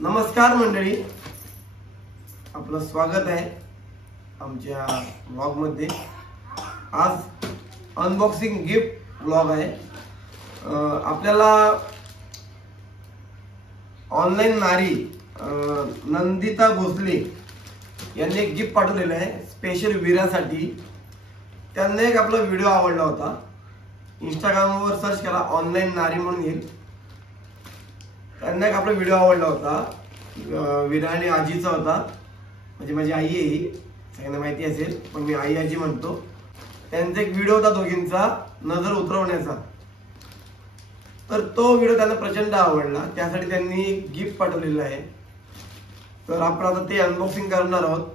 नमस्कार मंडळी, आपलं स्वागत आहे आमच्या ब्लॉग मध्ये। आज अनबॉक्सिंग गिफ्ट ब्लॉग आहे। आपल्याला ऑनलाइन नारी नंदिता भोसले यांनी एक गिफ्ट पाठवलेलं आहे स्पेशल वीरासाठी। त्यांना एक आपला व्हिडिओ आवडला होता, इंस्टाग्रामवर सर्च केला ऑनलाइन नारी म्हणून येईल। त्यांना एक आपला व्हिडिओ आवडला होता, वीरा आणि आजीचा होता, म्हणजे माझी आई आहे ही, सगळ्यांना माहिती असेल पण मी आई आजी म्हणतो। त्यांचा एक व्हिडिओ होता दोघींचा नजर उतरवण्याचा, तर तो व्हिडिओ त्यांना प्रचंड आवडला, त्यासाठी त्यांनी गिफ्ट पाठवलेलं आहे। तर आपण आता ते अनबॉक्सिंग करणार आहोत।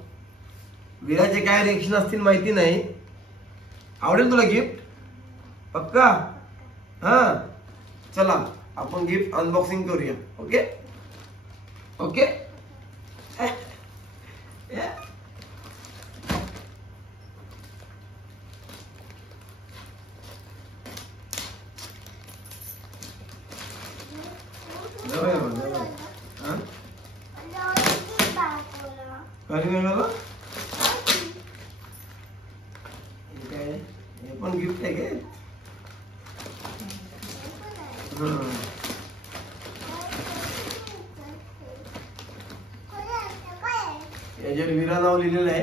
वीराचे काय रिएक्शन असतील माहिती नाही। आवडेल तुला गिफ्ट पक्का? हां चला आपण गिफ्ट अनबॉक्सिंग करूया। ओके ओके हे पण गिफ्ट आहे काय? याच्यावर वीरा नाव लिहिलेलं आहे।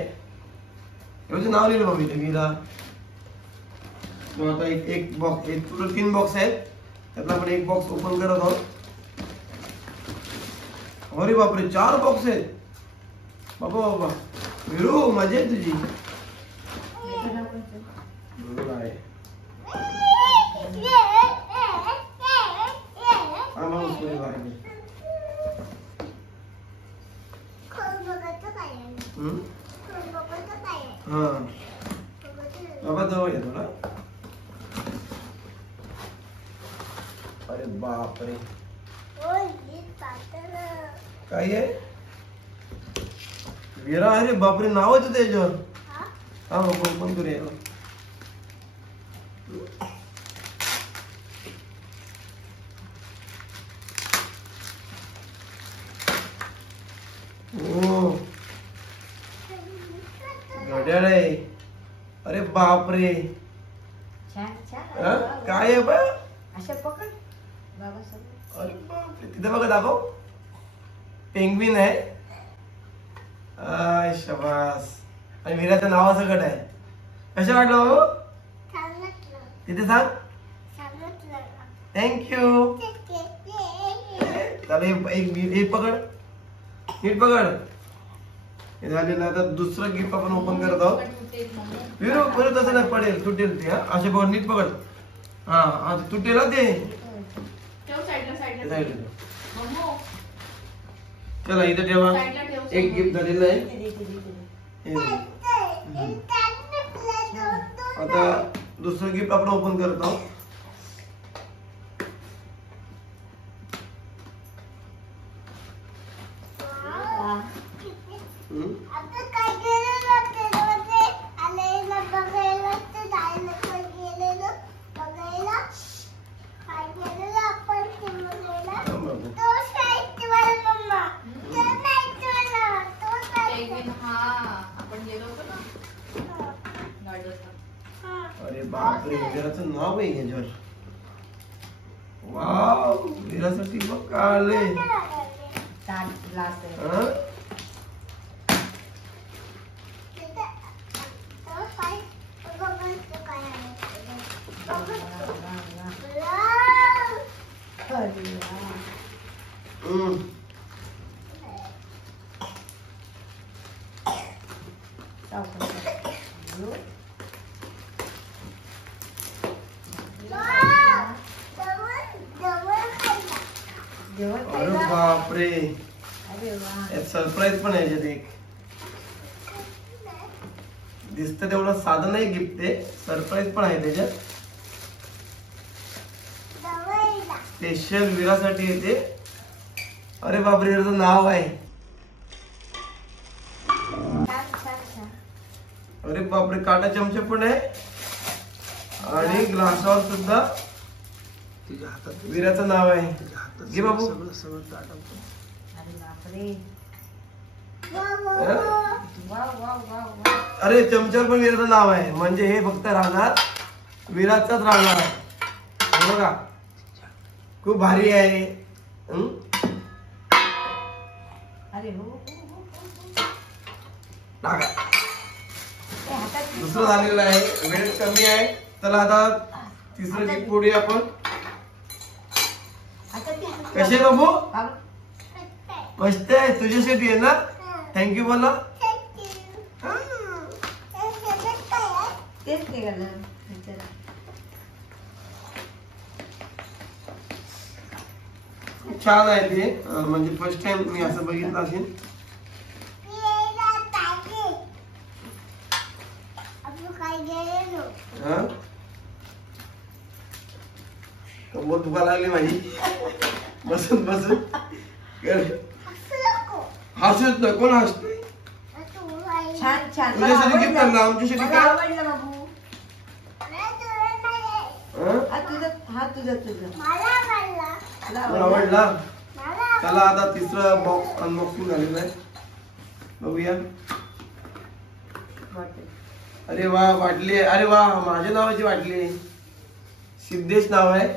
एवढं नाव लिहिलं बाबा इथे वीरा। आता एक बॉक्स, एक टोटल 3 बॉक्स आहेत, त्यातला आपण एक बॉक्स ओपन करत आहोत। अरे बापरे 4 बॉक्स आहेत बाबा। बाबा वीरू मजा आहे तुझी। बाबा जवळ आहे थोडा। अरे बापरे काय आहे वीरा? अरे बापरे नाव आहे त्याच्यावर। हा बाबा ओपन करूया। ओ घड्याळ आहे। अरे बापरे काय आहे बा? अरे बापरे तिथे बघा दाखव, पेंग्विन आहे। शाबास। आणि वीराचं नावासकट आहे। कसं वाटलं बाबू? तिथे सांग थँक्यू। चला एक पकड, नीट पकड। हे झालेलं आता दुसरं गिफ्ट आपण ओपन करत आहोत। वीरू परत असं नाही पडेल, तुटेल ते। असे पकड, नीट पकड। हा तुटेल ते। चला इथे ठेवा। एक गिफ्ट झालेलं आहे। आता दुसरं गिफ्ट आपण ओपन करत आहोत। अरे बापरे वीराचं नाव आहे याच्यावर। वाव वीरासाठी बघ काढले। अरे बापरे सरप्राईज पण आहे याच्यात। एक दिसतं तेवढं साधं नाही गिफ्ट, आहे सरप्राईज पण आहे त्याच्यात। स्पेशल वीरासाठी येते। अरे बापरे याचं नाव आहे। अरे बापरे काटा चमचे पण आहे आणि ग्लासावर सुद्धा तुझ्या हातात वीराचं नाव आहे। घे बाबू। अरे चमच्यावर पण विराचं नाव आहे, म्हणजे हे फक्त राहणार विराजचाच राहणार आहे. हे बघा खूप भारी आहे. टाका. दुसरं झालेलं आहे, वेळ कमी आहे. चला आता तिसरं गिफ्ट पुढे आपण. कसे बाबू मस्त आहे, तुझ्यासाठी आहे ना. थँक्यू बोला. खूप छान आहे ते, म्हणजे फर्स्ट टाइम मी असं बघितलं असेल. कंबर दुखा लागली माझी बसून बसून. हसत ना कोण हसते. छान छान तुझ्यासाठी गिफ्ट आणलं, आमच्यासाठी काय आवडलं बाबू. आवडला. चला आता तिसरं बॉक्स अनबॉक्सिंग झालेलं आहे, बघूया. अरे वा बाटली आहे. अरे वा माझ्या नावाची बाटली आहे, सिद्धेश नाव आहे.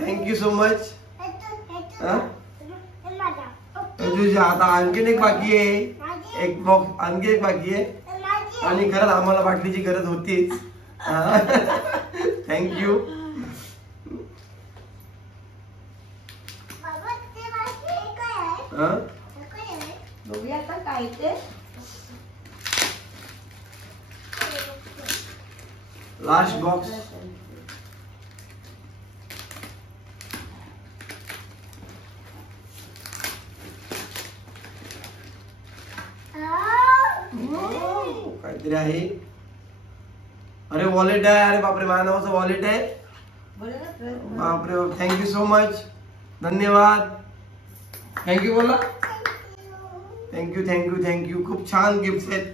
Thank you so much. आता आणखीन एक बाकी आहे, एक बॉक्स आणखी एक बाकी आहे. आणि खरंच आम्हाला बाटलीची गरज होतीच. थँक्यू. बघूया आता काय ते. Last box. काहीतरी आहे. अरे वॉलेट आहे. अरे बापरे माझ्या नावाचं वॉलेट आहे. बापरे थँक्यू सो मच. धन्यवाद. थँक्यू बोला. Thank you thank you thank you. खूप छान गिफ्ट आहेत.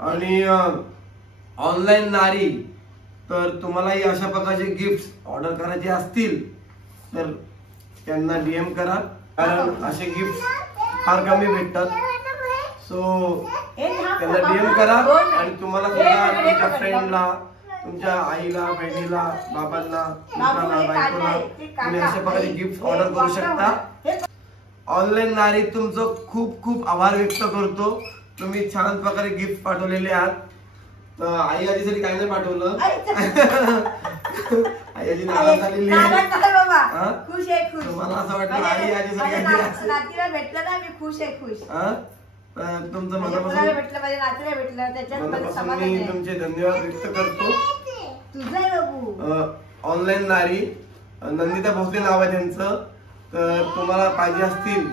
आणि ऑनलाईन नारी, तर तुम्हालाही अशा प्रकारचे गिफ्ट ऑर्डर करायचे असतील तर त्यांना DM करा, कारण असे गिफ्ट फार कमी भेटतात. सो त्यांना DM करा. आणि तुम्हाला सुद्धा तुमच्या फ्रेंडला, तुमच्या आईला, बहिणीला, बाबांना, मित्राला, बायकोला तुम्ही अशा प्रकारे गिफ्ट ऑर्डर करू शकता. ऑनलाईन नारी तुमचं खूप खूप आभार व्यक्त करतो. तुम्ही छान प्रकारे गिफ्ट पाठवलेले आहात. आई आजीसाठी काय नाही पाठवलं. आई आजी नाराज झालेली आहे. खुश आहे, खुश. मला असं वाटलं आई आजीसाठी नातीला भेटलं ना, मी खुश आहे, खुश. तुमचं मनापासून मी तुमचे धन्यवाद व्यक्त करतो. ऑनलाईन नारी नंदिता भोसले नाव आहे त्यांचं. तर तुम्हाला पाहिजे असतील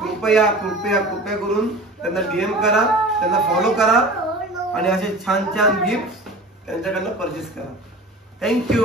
कृपया कृपया कृपया करून त्यांना DM करा, त्यांना फॉलो करा आणि असे छान छान गिफ्ट त्यांच्याकडनं परचेस करा. थँक्यू.